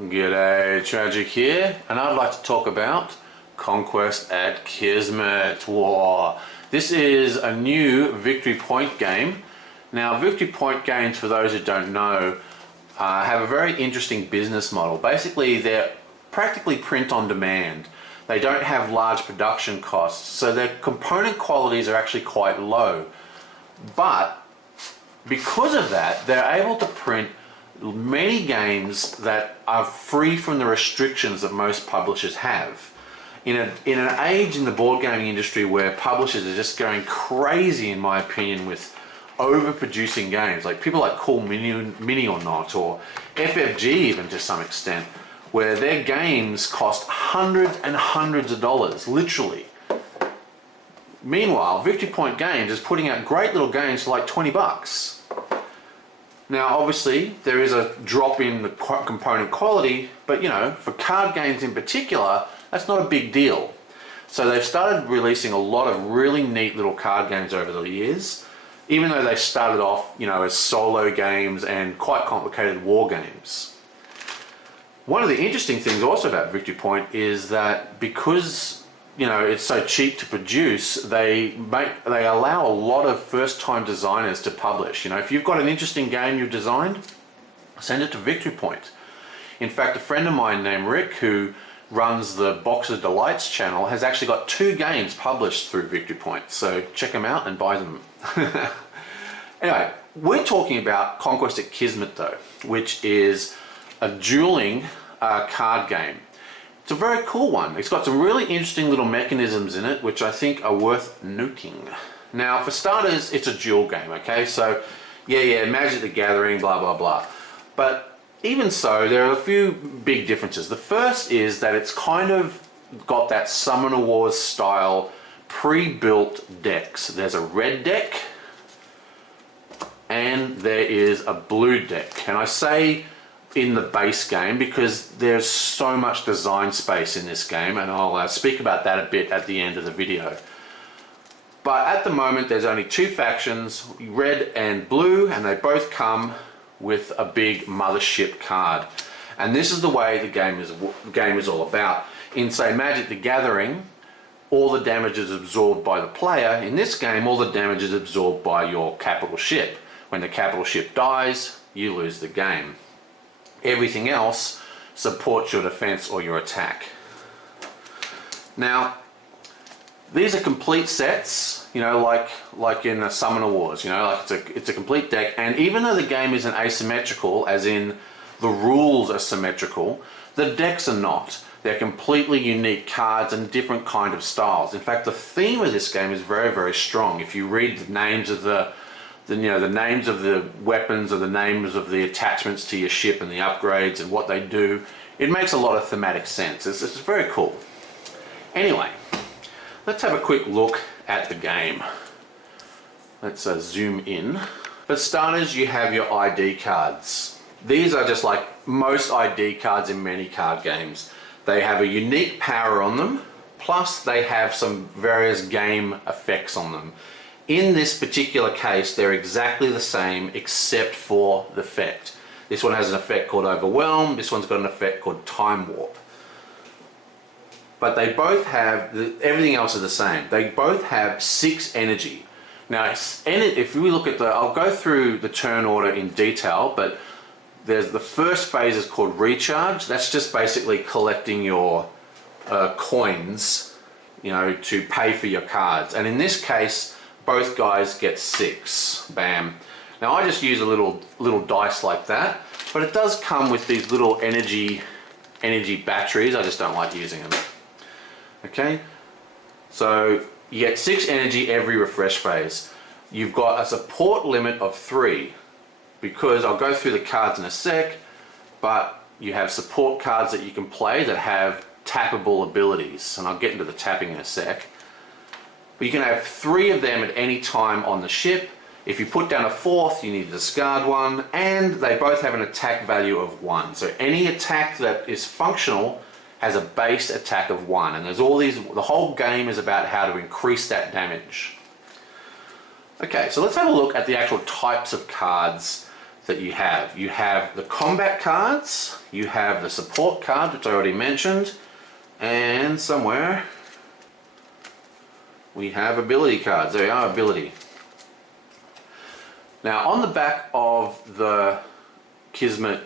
G'day, Tragic here, and I'd like to talk about Conquest at Kismet War. This is a new victory point game. Now, victory point games, for those who don't know, have a very interesting business model. Basically, they're practically print on demand. They don't have large production costs, so their component qualities are actually quite low. But because of that, they're able to print many games that are free from the restrictions that most publishers have. In an age in the board gaming industry where publishers are just going crazy, in my opinion, with overproducing games, like people like Cool Mini or Not, or FFG even to some extent, where their games cost hundreds and hundreds of dollars, literally. Meanwhile, Victory Point Games is putting out great little games for like 20 bucks. Now, obviously, there is a drop in the component quality, but you know, for card games in particular, that's not a big deal. So they've started releasing a lot of really neat little card games over the years, even though they started off, you know, as solo games and quite complicated war games. One of the interesting things also about Victory Point is that because, you know, it's so cheap to produce, they allow a lot of first-time designers to publish. You know, if you've got an interesting game you've designed, send it to Victory Point. In fact, a friend of mine named Rick, who runs the Box of Delights channel, has actually got 2 games published through Victory Point. So check them out and buy them. Anyway, we're talking about Conquest at Kismet though, which is a dueling card game. It's a very cool one. It's got some really interesting little mechanisms in it, which I think are worth noting. Now, for starters, it's a duel game, okay? So, yeah, Magic the Gathering, blah, blah, blah. But even so, there are a few big differences. The first is that it's kind of got that Summoner Wars style pre-built decks. There's a red deck, and there is a blue deck. And I say in the base game because there's so much design space in this game, and I'll speak about that a bit at the end of the video. But at the moment there's only 2 factions, red and blue, and they both come with a big mothership card. And this is the way the game is all about. In, say, Magic the Gathering, all the damage is absorbed by the player. In this game, all the damage is absorbed by your capital ship. When the capital ship dies, you lose the game. Everything else supports your defense or your attack. Now, these are complete sets, you know, like in the Summoner Wars, you know, like it's a complete deck. And even though the game isn't asymmetrical, as in the rules are symmetrical, the decks are not. They're completely unique cards and different kind of styles. In fact, the theme of this game is very, very strong. If you read the names of the names of the weapons or the names of the attachments to your ship and the upgrades and what they do, it makes a lot of thematic sense. It's very cool. Anyway, let's have a quick look at the game. Let's zoom in. For starters, you have your ID cards. These are just like most ID cards in many card games. They have a unique power on them, plus they have some various game effects on them. In this particular case, they're exactly the same except for the effect. This one has an effect called Overwhelm, this one's got an effect called Time Warp. But they both have, everything else is the same. They both have 6 energy. Now, if we look at I'll go through the turn order in detail, but there's the first phase is called Recharge. That's just basically collecting your coins, you know, to pay for your cards. And in this case, both guys get 6. Bam. Now I just use a little dice like that, but it does come with these little energy batteries. I just don't like using them. Okay, so you get 6 energy every refresh phase. You've got a support limit of 3, because I'll go through the cards in a sec, but you have support cards that you can play that have tappable abilities, and I'll get into the tapping in a sec. But you can have 3 of them at any time on the ship. If you put down a 4th, you need to discard 1, and they both have an attack value of 1. So any attack that is functional has a base attack of 1, and there's all these, the whole game is about how to increase that damage. Okay, so let's have a look at the actual types of cards that you have. You have the combat cards, you have the support card, which I already mentioned, and somewhere we have ability cards. There we are, ability. Now on the back of the Kismet,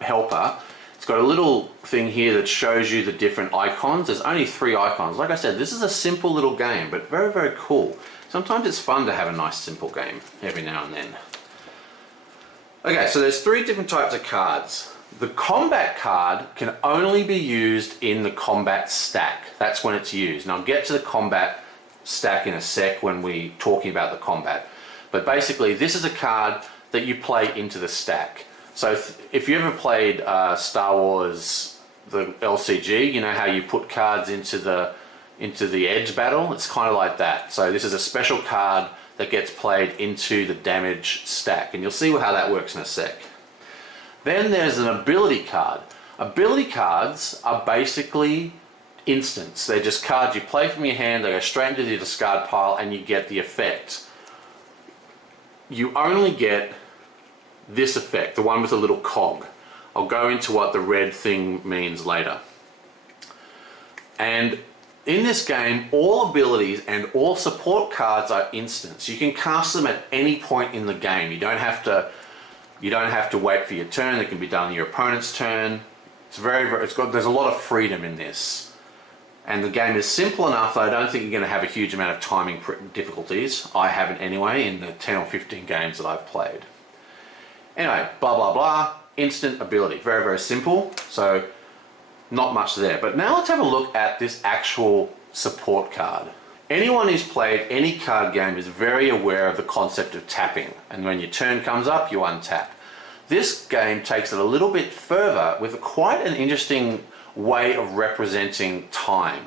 helper, it's got a little thing here that shows you the different icons. There's only 3 icons. Like I said, this is a simple little game, but very, very cool. Sometimes it's fun to have a nice simple game every now and then. Okay, so there's 3 different types of cards. The combat card can only be used in the combat stack. That's when it's used. And I'll get to the combat stack in a sec when we're talking about the combat. But basically, this is a card that you play into the stack. So if you ever played Star Wars, the LCG, you know how you put cards into the edge battle? It's kind of like that. So this is a special card that gets played into the damage stack, and you'll see how that works in a sec. Then there's an ability card. Ability cards are basically instants. They're just cards you play from your hand, they go straight into the discard pile, and you get the effect. You only get this effect, the one with the little cog. I'll go into what the red thing means later. And in this game, all abilities and all support cards are instants. You can cast them at any point in the game. You don't have to wait for your turn. It can be done on your opponent's turn. There's a lot of freedom in this. And the game is simple enough that I don't think you're going to have a huge amount of timing difficulties. I haven't anyway in the 10 or 15 games that I've played. Anyway, blah, blah, blah. Instant ability. Very, very simple. So not much there. But now let's have a look at this actual support card. Anyone who's played any card game is very aware of the concept of tapping. And when your turn comes up, you untap. This game takes it a little bit further with quite an interesting way of representing time.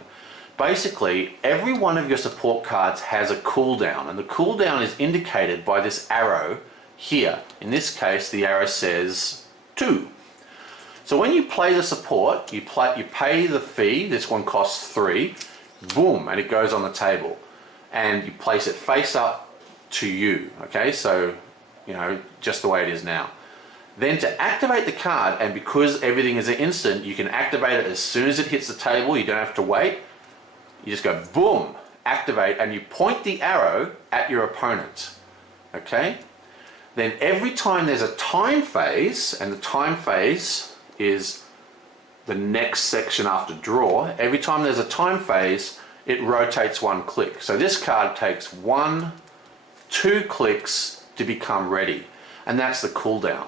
Basically, every one of your support cards has a cooldown, and the cooldown is indicated by this arrow here. In this case, the arrow says 2. So when you play the support, you pay the fee. This one costs 3. Boom, and it goes on the table, and you place it face up to you. Okay, so just the way it is now. Then to activate the card, and because everything is an instant, you can activate it as soon as it hits the table. You don't have to wait. You just go boom, activate, and you point the arrow at your opponent. Okay? Then every time there's a time phase, and the time phase is the next section after draw, every time there's a time phase, it rotates 1 click. So this card takes 1, 2 clicks to become ready, and that's the cooldown.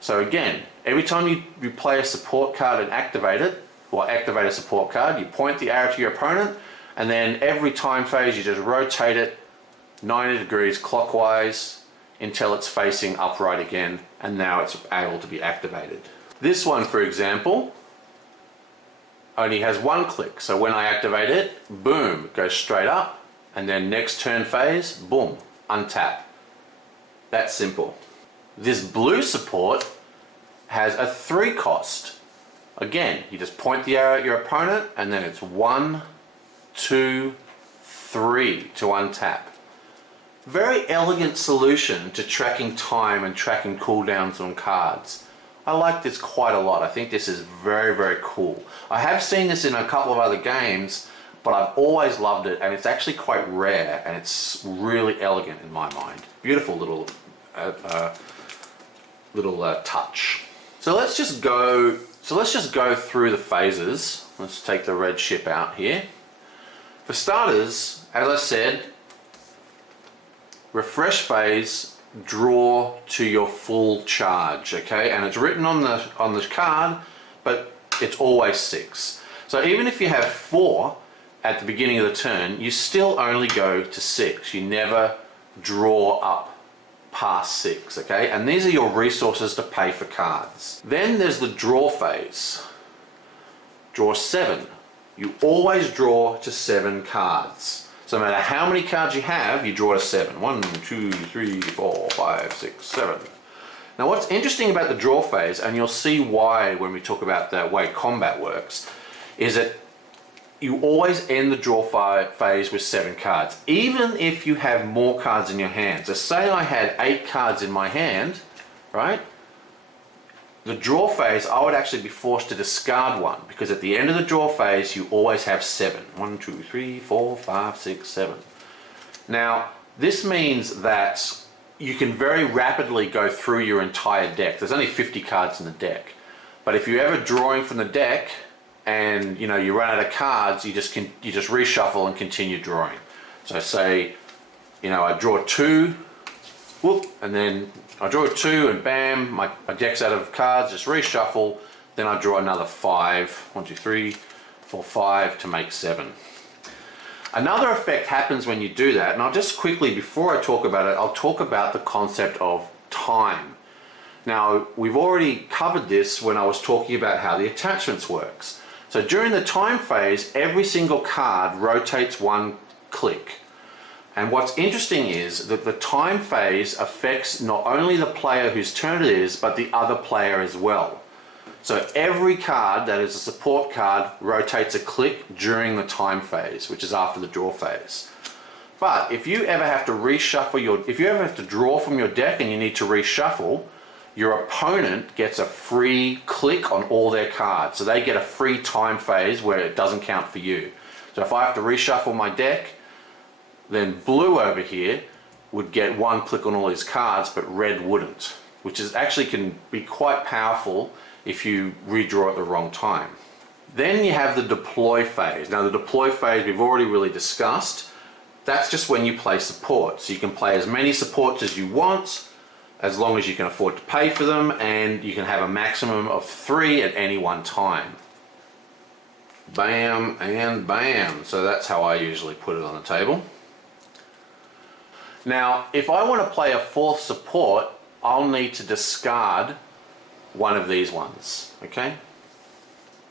So again, every time you play a support card and activate it, or activate a support card, you point the arrow to your opponent, and then every time phase you just rotate it 90 degrees clockwise until it's facing upright again, and now it's able to be activated. This one, for example, only has 1 click, so when I activate it, boom, it goes straight up, and then next turn phase, boom, untap. That's simple. This blue support has a 3 cost. Again, you just point the arrow at your opponent, and then it's 1, 2, 3 to untap. Very elegant solution to tracking time and tracking cooldowns on cards. I like this quite a lot. I think this is very, very cool. I have seen this in a couple of other games, but I've always loved it, and it's actually quite rare, and it's really elegant in my mind. Beautiful little touch. So let's just go through the phases. Let's take the red ship out here. For starters, as I said, refresh phase, draw to your full charge, okay? And it's written on the card, but it's always 6. So even if you have 4 at the beginning of the turn, you still only go to 6. You never draw up past 6, okay? And these are your resources to pay for cards. Then there's the draw phase. Draw 7. You always draw to 7 cards. So no matter how many cards you have, you draw to 7. 1, 2, 3, 4, 5, 6, 7. Now what's interesting about the draw phase, and you'll see why when we talk about the way combat works, is that you always end the draw phase with 7 cards, even if you have more cards in your hand. So say I had 8 cards in my hand, right? The draw phase, I would actually be forced to discard 1, because at the end of the draw phase, you always have 7. 1, 2, 3, 4, 5, 6, 7. Now, this means that you can very rapidly go through your entire deck. There's only 50 cards in the deck. But if you're ever drawing from the deck and you run out of cards, you just reshuffle and continue drawing. So say, I draw 2, whoop, and then I draw 2 and bam, my deck's out of cards, just reshuffle, then I draw another 5, 1, 2, 3, 4, 5 to make 7. Another effect happens when you do that, and I'll just quickly, before I talk about it, I'll talk about the concept of time. Now, we've already covered this when I was talking about how the attachments works. So during the time phase, every single card rotates 1 click. And what's interesting is that the time phase affects not only the player whose turn it is, but the other player as well. So every card that is a support card rotates a click during the time phase, which is after the draw phase. But if you ever have to if you ever have to draw from your deck and you need to reshuffle, your opponent gets a free click on all their cards. So they get a free time phase where it doesn't count for you. So if I have to reshuffle my deck, then blue over here would get 1 click on all his cards, but red wouldn't, which is actually can be quite powerful if you redraw at the wrong time. Then you have the deploy phase. Now the deploy phase we've already really discussed. That's just when you play support. So you can play as many supports as you want, as long as you can afford to pay for them, and you can have a maximum of 3 at any one time. Bam and bam. So that's how I usually put it on the table. Now, if I want to play a 4th support, I'll need to discard one of these ones, okay?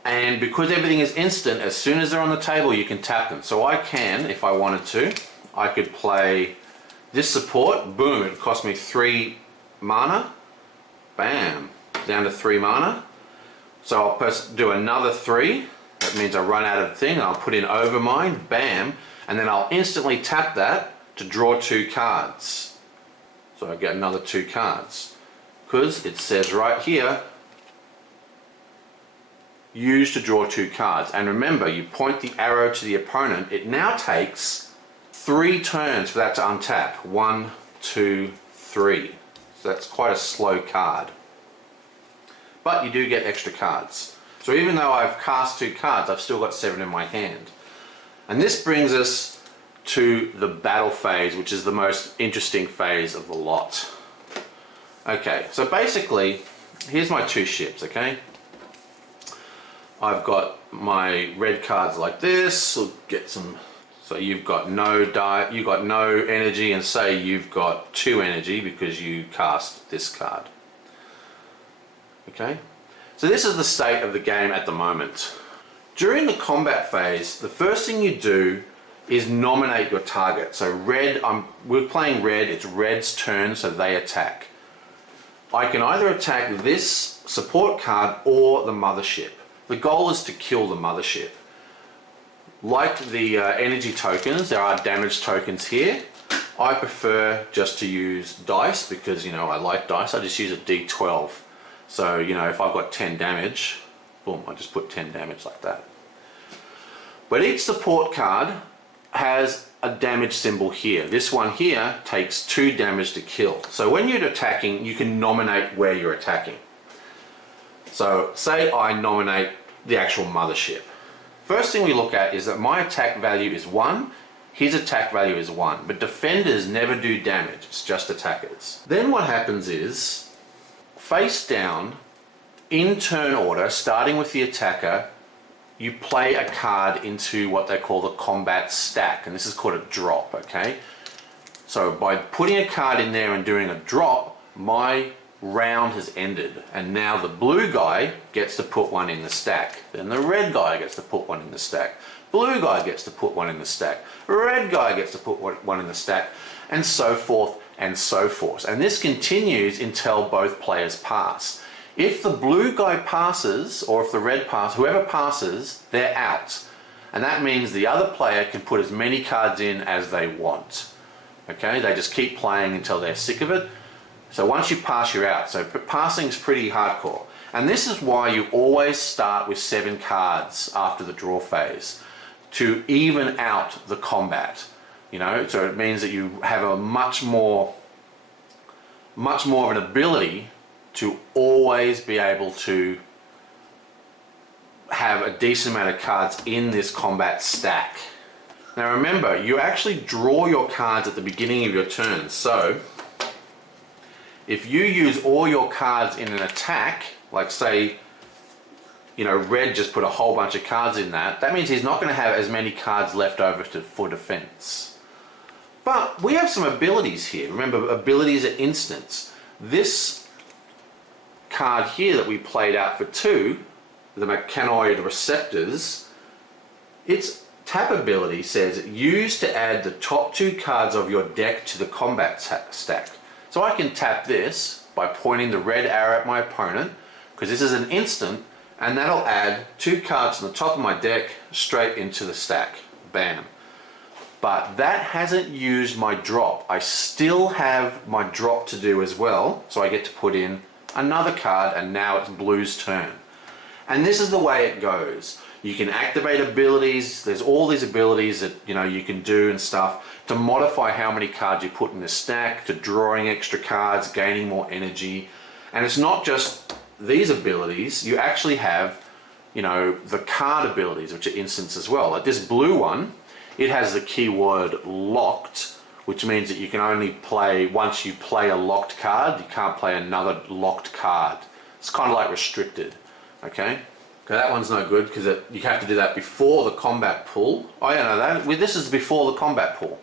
And because everything is instant, as soon as they're on the table, you can tap them. So I can, if I wanted to, I could play this support, boom, it cost me 3 mana, bam, down to 3 mana. So I'll do another 3, that means I run out of thing, and I'll put in Overmind, bam, and then I'll instantly tap that to draw 2 cards. So I get another 2 cards. Because it says right here, use to draw 2 cards. And remember, you point the arrow to the opponent, it now takes 3 turns for that to untap. 1, 2, 3. So that's quite a slow card. But you do get extra cards. So even though I've cast 2 cards, I've still got 7 in my hand. And this brings us to the battle phase, which is the most interesting phase of the lot. Okay, so basically, here's my 2 ships, okay? I've got my red cards like this. We'll get some. So you've got no energy, and say you've got 2 energy because you cast this card. Okay, so this is the state of the game at the moment. During the combat phase, the first thing you do is nominate your target. So red, we're playing red. It's red's turn, so they attack. I can either attack this support card or the mothership. The goal is to kill the mothership. Like the energy tokens, there are damage tokens here. I prefer just to use dice because, I like dice. I just use a D12. So, if I've got 10 damage, boom, I just put 10 damage like that. But each support card has a damage symbol here. This one here takes 2 damage to kill. So when you're attacking, you can nominate where you're attacking. So say I nominate the actual mothership. First thing we look at is that my attack value is 1, his attack value is 1, but defenders never do damage, it's just attackers. Then what happens is, face down, in turn order, starting with the attacker, you play a card into what they call the combat stack, and this is called a drop, okay? So by putting a card in there and doing a drop, my round has ended, and now the blue guy gets to put one in the stack, then the red guy gets to put one in the stack, blue guy gets to put one in the stack, red guy gets to put one in the stack, and so forth and so forth. And this continues until both players pass. If the blue guy passes, or if the red passes, whoever passes, they're out. And that means the other player can put as many cards in as they want. Okay, they just keep playing until they're sick of it. So once you pass, you're out. So passing is pretty hardcore. And this is why you always start with 7 cards after the draw phase, to even out the combat. You know, so it means that you have a much more of an ability to always be able to have a decent amount of cards in this combat stack. Now remember, you actually draw your cards at the beginning of your turn. So if you use all your cards in an attack, like say, you know, red just put a whole bunch of cards in that means he's not going to have as many cards left over for defense. But we have some abilities here. Remember, abilities are instants. This card here that we played out for 2, the mechanoid receptors, its tap ability says use to add the top 2 cards of your deck to the combat stack. So I can tap this by pointing the red arrow at my opponent, because this is an instant, and that'll add 2 cards on the top of my deck straight into the stack. Bam. But that hasn't used my drop. I still have my drop to do as well, so I get to put in another card, and now it's blue's turn. And this is the way it goes. You can activate abilities. There's all these abilities that, you know, you can do and stuff to modify how many cards you put in the stack, to drawing extra cards, gaining more energy. And it's not just these abilities. You actually have, you know, the card abilities, which are instants as well. Like this blue one, it has the keyword locked, which means that you can only play, once you play a locked card, you can't play another locked card. It's kind of like restricted, okay? That one's no good because you have to do that before the combat pull. Oh yeah, no, this is before the combat pull.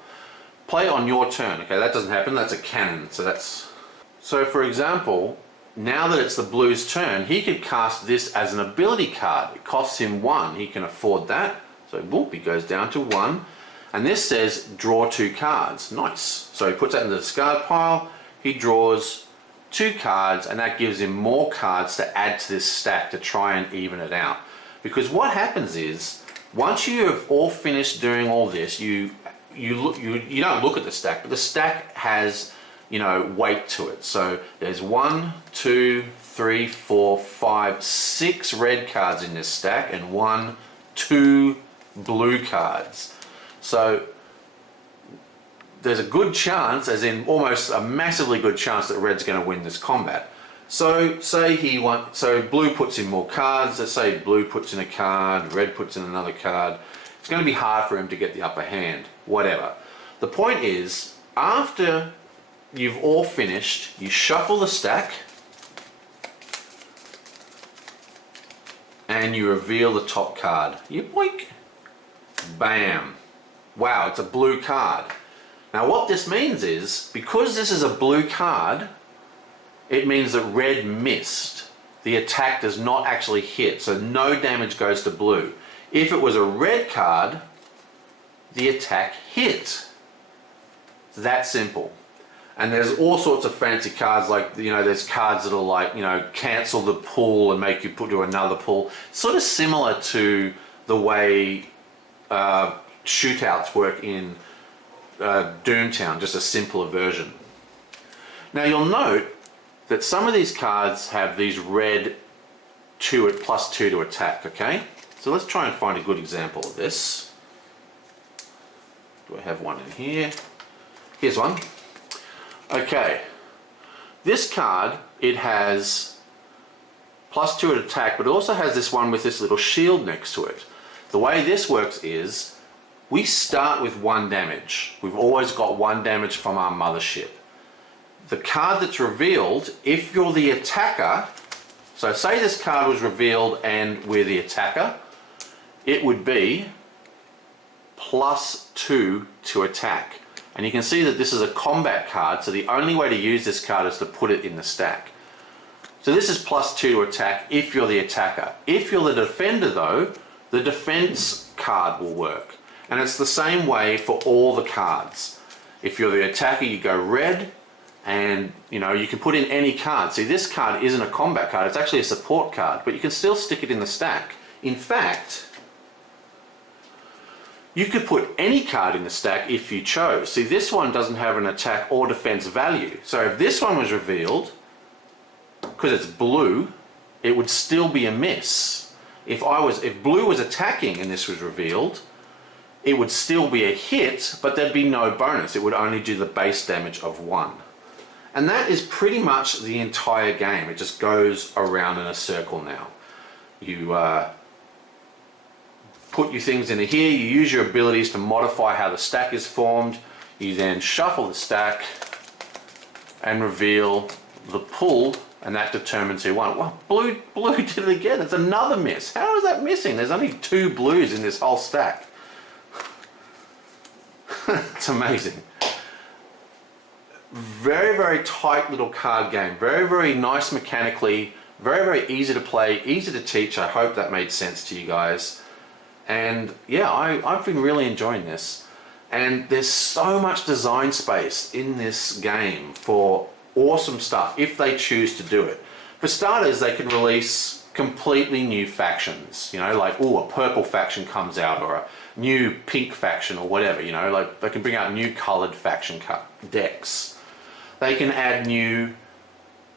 Play on your turn, okay? That doesn't happen, that's a cannon, so for example, now that it's the blue's turn, he could cast this as an ability card. It costs him 1, he can afford that. So boop, he goes down to 1. And this says draw 2 cards. Nice. So he puts that in the discard pile, he draws 2 cards, and that gives him more cards to add to this stack to try and even it out. Because what happens is, once you have all finished doing all this, you don't look at the stack, but the stack has, you know, weight to it. So there's 1, 2, 3, 4, 5, 6 red cards in this stack, and 1, 2 blue cards. So there's a good chance, as in almost a massively good chance, that red's going to win this combat. So say blue puts in more cards. Let's say blue puts in a card, red puts in another card. It's going to be hard for him to get the upper hand. Whatever. The point is, after you've all finished, you shuffle the stack and you reveal the top card. You boink. Bam. Wow, it's a blue card. Now what this means is, because this is a blue card, it means that red missed. The attack does not actually hit, so no damage goes to blue. If it was a red card, the attack hit. It's that simple. And there's all sorts of fancy cards, like, you know, there's cards that'll, like, you know, cancel the pull and make you do another pull. Sort of similar to the way shootouts work in Doomtown, just a simpler version. Now you'll note that some of these cards have these red +2 to attack, okay? So let's try and find a good example of this. Do I have one in here? Here's one. Okay, this card, it has +2 at attack, but it also has this one with this little shield next to it. The way this works is, we start with 1 damage. We've always got 1 damage from our mothership. The card that's revealed, if you're the attacker, so say this card was revealed and we're the attacker, it would be +2 to attack. And you can see that this is a combat card, so the only way to use this card is to put it in the stack. So this is +2 to attack if you're the attacker. If you're the defender though, the defense card will work. And it's the same way for all the cards. If you're the attacker, you go red, and you know, you can put in any card. See, this card isn't a combat card, it's actually a support card, but you can still stick it in the stack. In fact, You could put any card in the stack if you chose. See, this one doesn't have an attack or defense value. So if this one was revealed, because it's blue, it would still be a miss. If blue was attacking and this was revealed, it would still be a hit, but there'd be no bonus. It would only do the base damage of 1. And that is pretty much the entire game. It just goes around in a circle now. You put your things into here, you use your abilities to modify how the stack is formed. You then shuffle the stack and reveal the pull, and that determines who won. Well, blue did it again. It's another miss. How is that missing? There's only 2 blues in this whole stack. It's amazing. Very, very tight little card game. Very, very nice mechanically. Very, very easy to play, easy to teach. I hope that made sense to you guys. And yeah, I've been really enjoying this. And there's so much design space in this game for awesome stuff if they choose to do it. For starters, they can release completely new factions. You know, like, oh, a purple faction comes out, or a new pink faction, or whatever. You know, like they can bring out new colored faction decks. They can add new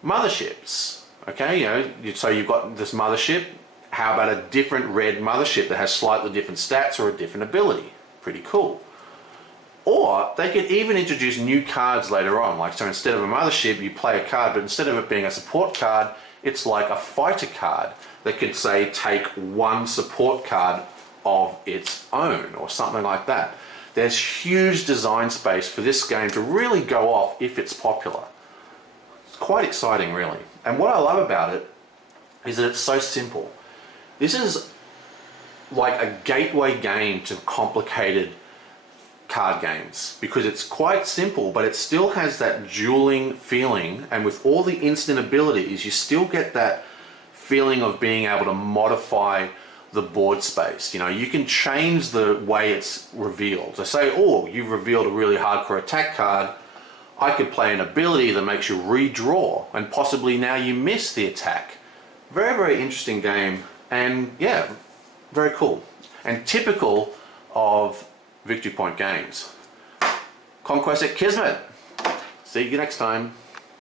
motherships. Okay, you know, so you've got this mothership. How about a different red mothership that has slightly different stats or a different ability? Pretty cool. Or they could even introduce new cards later on. Like, so instead of a mothership, you play a card, but instead of it being a support card, it's like a fighter card that could say take 1 support card of its own or something like that. There's huge design space for this game to really go off if it's popular. It's quite exciting, really. And what I love about it is that it's so simple. This is like a gateway game to complicated card games, because it's quite simple, but it still has that dueling feeling, and with all the instant abilities, you still get that feeling of being able to modify the board space. You know, you can change the way it's revealed. So say, oh, you've revealed a really hardcore attack card, I could play an ability that makes you redraw, and possibly now you miss the attack. Very, very interesting game. And yeah, very cool. And typical of Victory Point Games. Conquest at Kismet. See you next time.